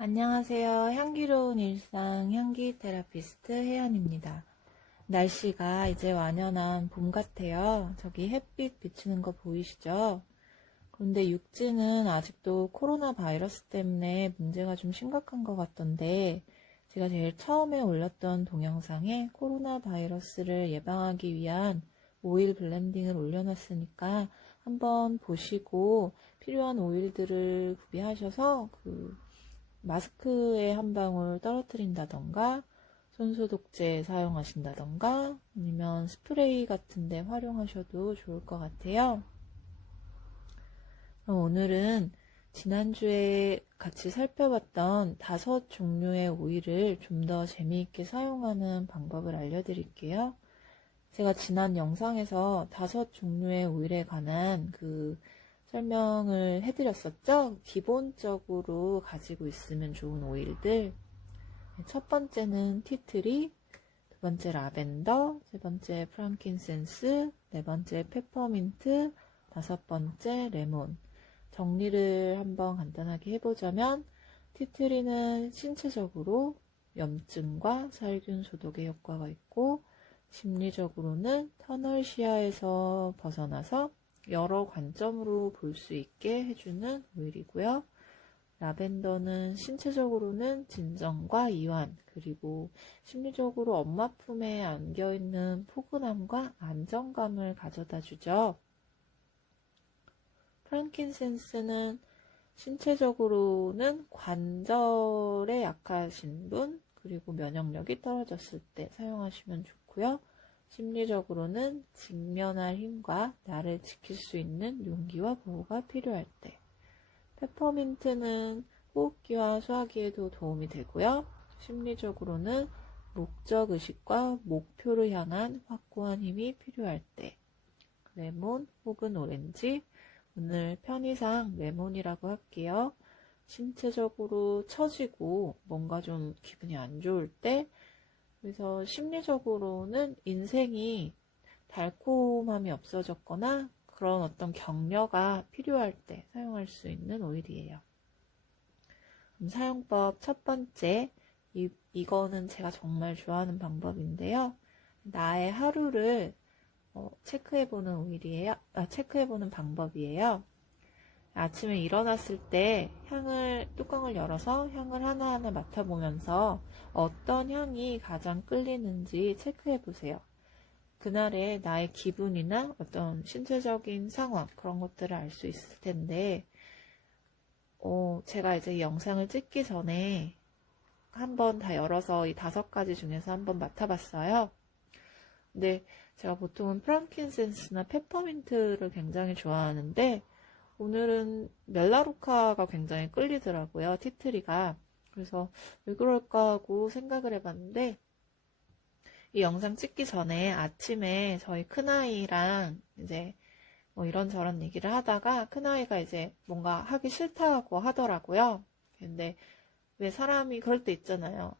안녕하세요. 향기로운 일상 향기 테라피스트 혜연입니다. 날씨가 이제 완연한 봄 같아요. 저기 햇빛 비추는 거 보이시죠? 그런데 육지는 아직도 코로나 바이러스 때문에 문제가 좀 심각한 것 같던데, 제가 제일 처음에 올렸던 동영상에 코로나 바이러스를 예방하기 위한 오일 블렌딩을 올려놨으니까 한번 보시고 필요한 오일들을 구비하셔서 마스크에 한 방울 떨어뜨린다던가 손소독제 사용하신다던가 아니면 스프레이 같은 데 활용하셔도 좋을 것 같아요. 그럼 오늘은 지난주에 같이 살펴봤던 5종류의 오일을 좀 더 재미있게 사용하는 방법을 알려드릴게요. 제가 지난 영상에서 5종류의 오일에 관한 설명을 해드렸었죠? 기본적으로 가지고 있으면 좋은 오일들. 첫 번째는 티트리, 두 번째 라벤더, 세 번째 프랑킨센스, 네 번째 페퍼민트, 다섯 번째 레몬. 정리를 한번 간단하게 해보자면 티트리는 신체적으로 염증과 살균 소독의 효과가 있고, 심리적으로는 터널 시야에서 벗어나서 여러 관점으로 볼 수 있게 해주는 오일이고요. 라벤더는 신체적으로는 진정과 이완, 그리고 심리적으로 엄마 품에 안겨있는 포근함과 안정감을 가져다 주죠. 프랑킨센스는 신체적으로는 관절에 약하신 분, 그리고 면역력이 떨어졌을 때 사용하시면 좋고요. 심리적으로는 직면할 힘과 나를 지킬 수 있는 용기와 보호가 필요할 때. 페퍼민트는 호흡기와 소화기에도 도움이 되고요. 심리적으로는 목적의식과 목표를 향한 확고한 힘이 필요할 때. 레몬 혹은 오렌지, 오늘 편의상 레몬이라고 할게요. 신체적으로 처지고 뭔가 좀 기분이 안 좋을 때, 그래서 심리적으로는 인생이 달콤함이 없어졌거나 그런 어떤 격려가 필요할 때 사용할 수 있는 오일이에요. 사용법 첫 번째, 이거는 제가 정말 좋아하는 방법인데요. 나의 하루를 체크해보는 오일이에요. 체크해보는 방법이에요. 아침에 일어났을 때 뚜껑을 열어서 향을 하나하나 맡아보면서 어떤 향이 가장 끌리는지 체크해보세요. 그날의 나의 기분이나 어떤 신체적인 상황, 그런 것들을 알 수 있을 텐데, 제가 이제 이 영상을 찍기 전에 한번 다 열어서 이 5가지 중에서 한번 맡아봤어요. 근데 제가 보통은 프랑킨센스나 페퍼민트를 굉장히 좋아하는데, 오늘은 멜라루카가 굉장히 끌리더라고요. 티트리가. 그래서 왜 그럴까 하고 생각을 해봤는데, 이 영상 찍기 전에 아침에 저희 큰아이랑 이제 뭐 이런저런 얘기를 하다가 큰아이가 이제 뭔가 하기 싫다고 하더라고요. 근데 왜 사람이 그럴 때 있잖아요.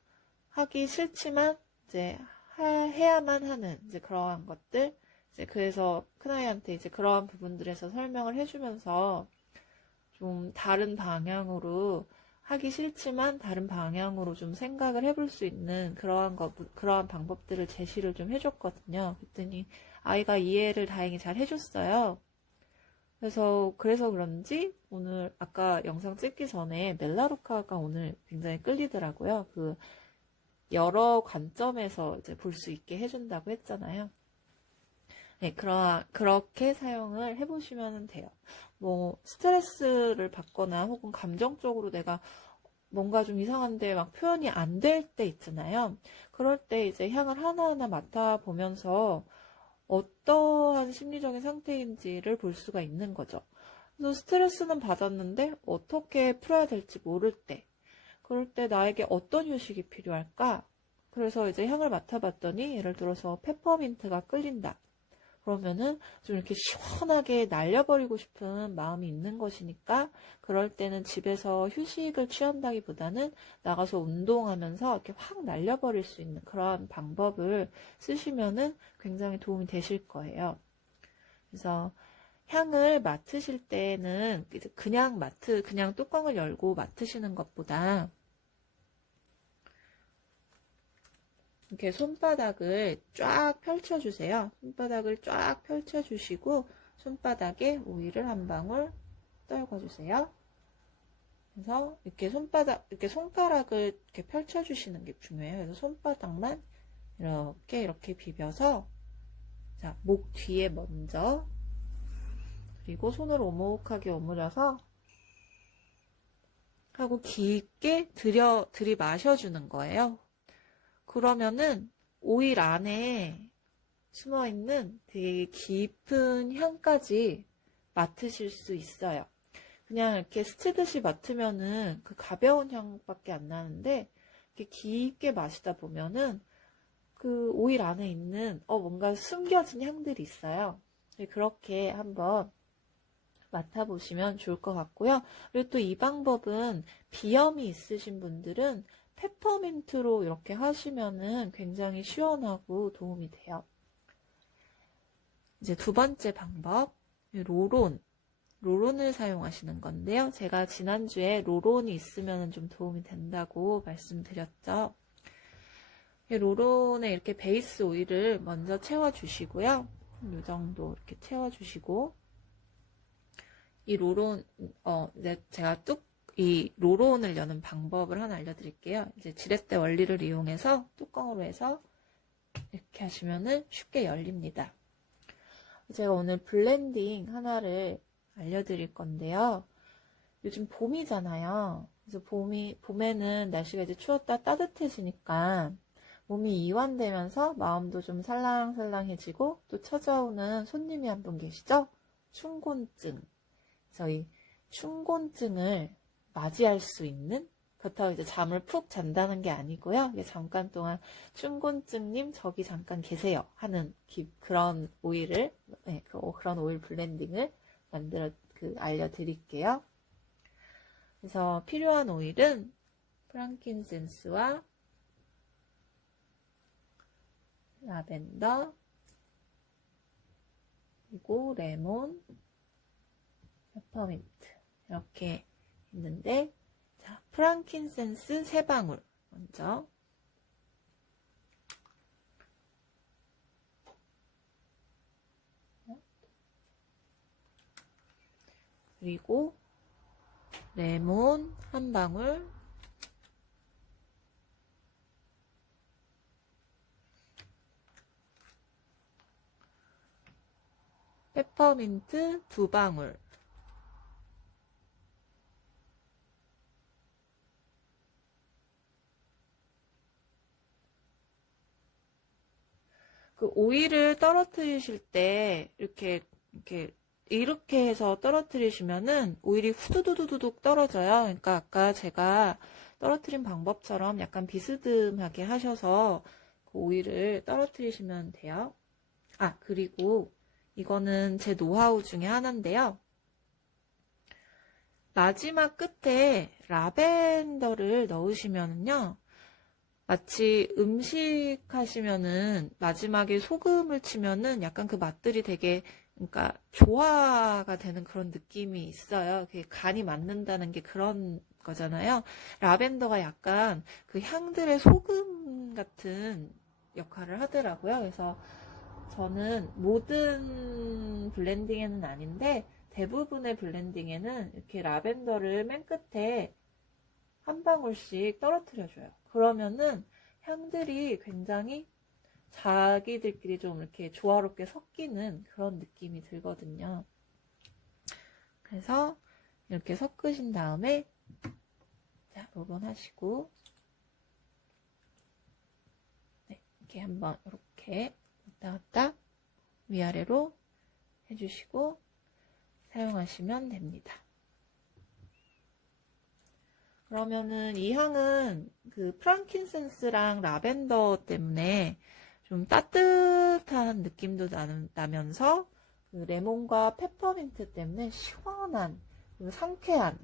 하기 싫지만 이제 해야만 하는 이제 그러한 것들. 이제 그래서 큰아이한테 이제 그러한 부분들에서 설명을 해주면서 좀 다른 방향으로 하기 싫지만 다른 방향으로 좀 생각을 해볼 수 있는 그러한 방법들을 제시를 좀 해줬거든요. 그랬더니 아이가 이해를 다행히 잘 해줬어요. 그래서 그런지 오늘 아까 영상 찍기 전에 멜라루카가 오늘 굉장히 끌리더라고요. 여러 관점에서 이제 볼 수 있게 해준다고 했잖아요. 네, 그렇게 사용을 해보시면 돼요. 뭐, 스트레스를 받거나 혹은 감정적으로 내가 뭔가 좀 이상한데 막 표현이 안 될 때 있잖아요. 그럴 때 이제 향을 하나하나 맡아보면서 어떠한 심리적인 상태인지를 볼 수가 있는 거죠. 그래서 스트레스는 받았는데 어떻게 풀어야 될지 모를 때, 그럴 때 나에게 어떤 휴식이 필요할까? 그래서 이제 향을 맡아봤더니 예를 들어서 페퍼민트가 끌린다. 그러면은 좀 이렇게 시원하게 날려버리고 싶은 마음이 있는 것이니까 그럴 때는 집에서 휴식을 취한다기보다는 나가서 운동하면서 이렇게 확 날려버릴 수 있는 그러한 방법을 쓰시면은 굉장히 도움이 되실 거예요. 그래서 향을 맡으실 때는 그냥 뚜껑을 열고 맡으시는 것보다 이렇게 손바닥을 쫙 펼쳐주세요. 손바닥을 쫙 펼쳐주시고 손바닥에 오일을 한 방울 떨궈주세요. 그래서 이렇게 손가락을 이렇게 펼쳐주시는 게 중요해요. 그래서 손바닥만 이렇게 비벼서, 자, 목 뒤에 먼저, 그리고 손을 오목하게 오므려서 하고 깊게 들이마셔주는 거예요. 그러면은 오일 안에 숨어있는 되게 깊은 향까지 맡으실 수 있어요. 그냥 이렇게 스치듯이 맡으면은 그 가벼운 향밖에 안 나는데, 이렇게 깊게 마시다 보면은 그 오일 안에 있는 뭔가 숨겨진 향들이 있어요. 그렇게 한번 맡아보시면 좋을 것 같고요. 그리고 또 이 방법은 비염이 있으신 분들은 페퍼민트로 이렇게 하시면은 굉장히 시원하고 도움이 돼요. 이제 두 번째 방법, 로론을 사용하시는 건데요. 제가 지난주에 로론이 있으면 좀 도움이 된다고 말씀드렸죠. 로론에 이렇게 베이스 오일을 먼저 채워주시고요. 이 정도 이렇게 채워주시고, 이 로론, 이제 제가 이 로론을 여는 방법을 하나 알려드릴게요. 이제 지렛대 원리를 이용해서 뚜껑으로 해서 이렇게 하시면은 쉽게 열립니다. 제가 오늘 블렌딩 하나를 알려드릴 건데요. 요즘 봄이잖아요. 그래서 봄에는 날씨가 이제 추웠다 따뜻해지니까 몸이 이완되면서 마음도 좀 살랑살랑해지고, 또 찾아오는 손님이 한 분 계시죠? 춘곤증. 저희 춘곤증을 맞이할 수 있는, 그렇다고 이제 잠을 푹 잔다는 게 아니고요. 잠깐 동안 춘곤증님 저기 잠깐 계세요 하는 그런 오일을, 그런 오일 블렌딩을 알려드릴게요. 그래서 필요한 오일은 프랑킨센스와 라벤더, 그리고 레몬, 페퍼민트 이렇게 있는데, 자, 프랑킨센스 3방울 먼저, 그리고 레몬 1방울, 페퍼민트 2방울, 그 오일을 떨어뜨리실 때 이렇게 해서 떨어뜨리시면은 오일이 후두두두둑 떨어져요. 그러니까 아까 제가 떨어뜨린 방법처럼 약간 비스듬하게 하셔서 그 오일을 떨어뜨리시면 돼요. 그리고 이거는 제 노하우 중에 하나인데요. 마지막 끝에 라벤더를 넣으시면은요, 마치 음식 하시면은 마지막에 소금을 치면은 약간 그 맛들이 되게, 그러니까 조화가 되는 그런 느낌이 있어요. 그게 간이 맞는다는 게 그런 거잖아요. 라벤더가 약간 그 향들의 소금 같은 역할을 하더라고요. 그래서 저는 모든 블렌딩에는 아닌데 대부분의 블렌딩에는 이렇게 라벤더를 맨 끝에 한 방울씩 떨어뜨려줘요. 그러면은 향들이 굉장히 자기들끼리 좀 이렇게 조화롭게 섞이는 그런 느낌이 들거든요. 그래서 이렇게 섞으신 다음에, 자, 로론 하시고, 네, 이렇게 한번 이렇게 왔다 갔다 위아래로 해주시고 사용하시면 됩니다. 그러면은 이 향은 그 프랑킨센스랑 라벤더 때문에 좀 따뜻한 느낌도 나면서 그 레몬과 페퍼민트 때문에 시원한, 상쾌한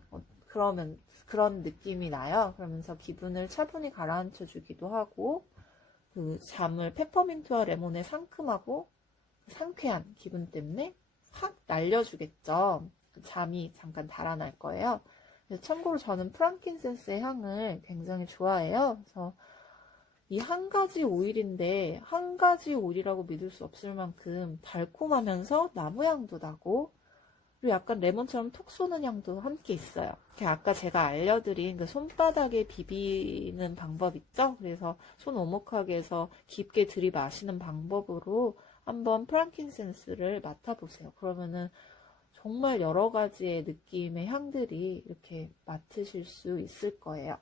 그런 느낌이 나요. 그러면서 기분을 차분히 가라앉혀 주기도 하고, 그 잠을 페퍼민트와 레몬의 상큼하고 상쾌한 기분 때문에 확 날려주겠죠. 잠이 잠깐 달아날 거예요. 참고로 저는 프랑킨센스의 향을 굉장히 좋아해요. 그래서 이 한 가지 오일인데 한 가지 오일이라고 믿을 수 없을 만큼 달콤하면서 나무향도 나고 그리고 약간 레몬처럼 톡 쏘는 향도 함께 있어요. 아까 제가 알려드린 그 손바닥에 비비는 방법 있죠? 그래서 손 오목하게 해서 깊게 들이마시는 방법으로 한번 프랑킨센스를 맡아보세요. 그러면은 정말 여러 가지의 느낌의 향들이 이렇게 맡으실 수 있을 거예요.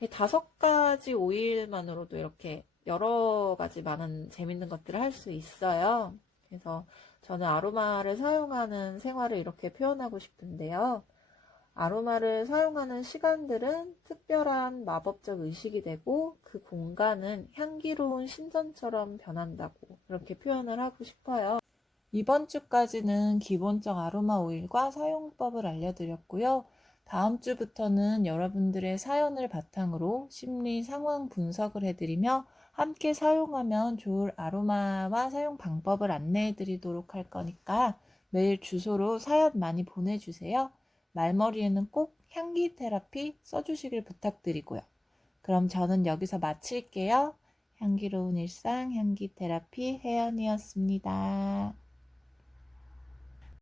5가지 오일만으로도 이렇게 여러 가지 많은 재밌는 것들을 할 수 있어요. 그래서 저는 아로마를 사용하는 생활을 이렇게 표현하고 싶은데요. 아로마를 사용하는 시간들은 특별한 마법적 의식이 되고 그 공간은 향기로운 신전처럼 변한다고 이렇게 표현을 하고 싶어요. 이번 주까지는 기본적 아로마 오일과 사용법을 알려드렸고요. 다음 주부터는 여러분들의 사연을 바탕으로 심리 상황 분석을 해드리며 함께 사용하면 좋을 아로마와 사용 방법을 안내해드리도록 할 거니까 매일 주소로 사연 많이 보내주세요. 말머리에는 꼭 향기 테라피 써주시길 부탁드리고요. 그럼 저는 여기서 마칠게요. 향기로운 일상 향기 테라피 혜연이었습니다.